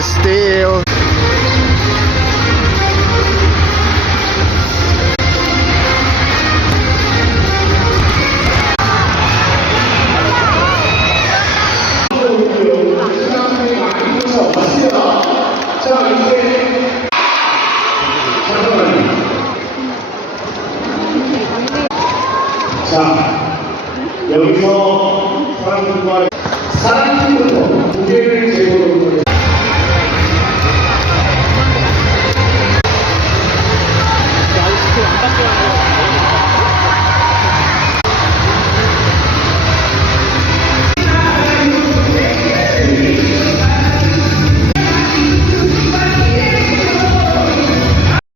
still. 자, 여기서 사람들과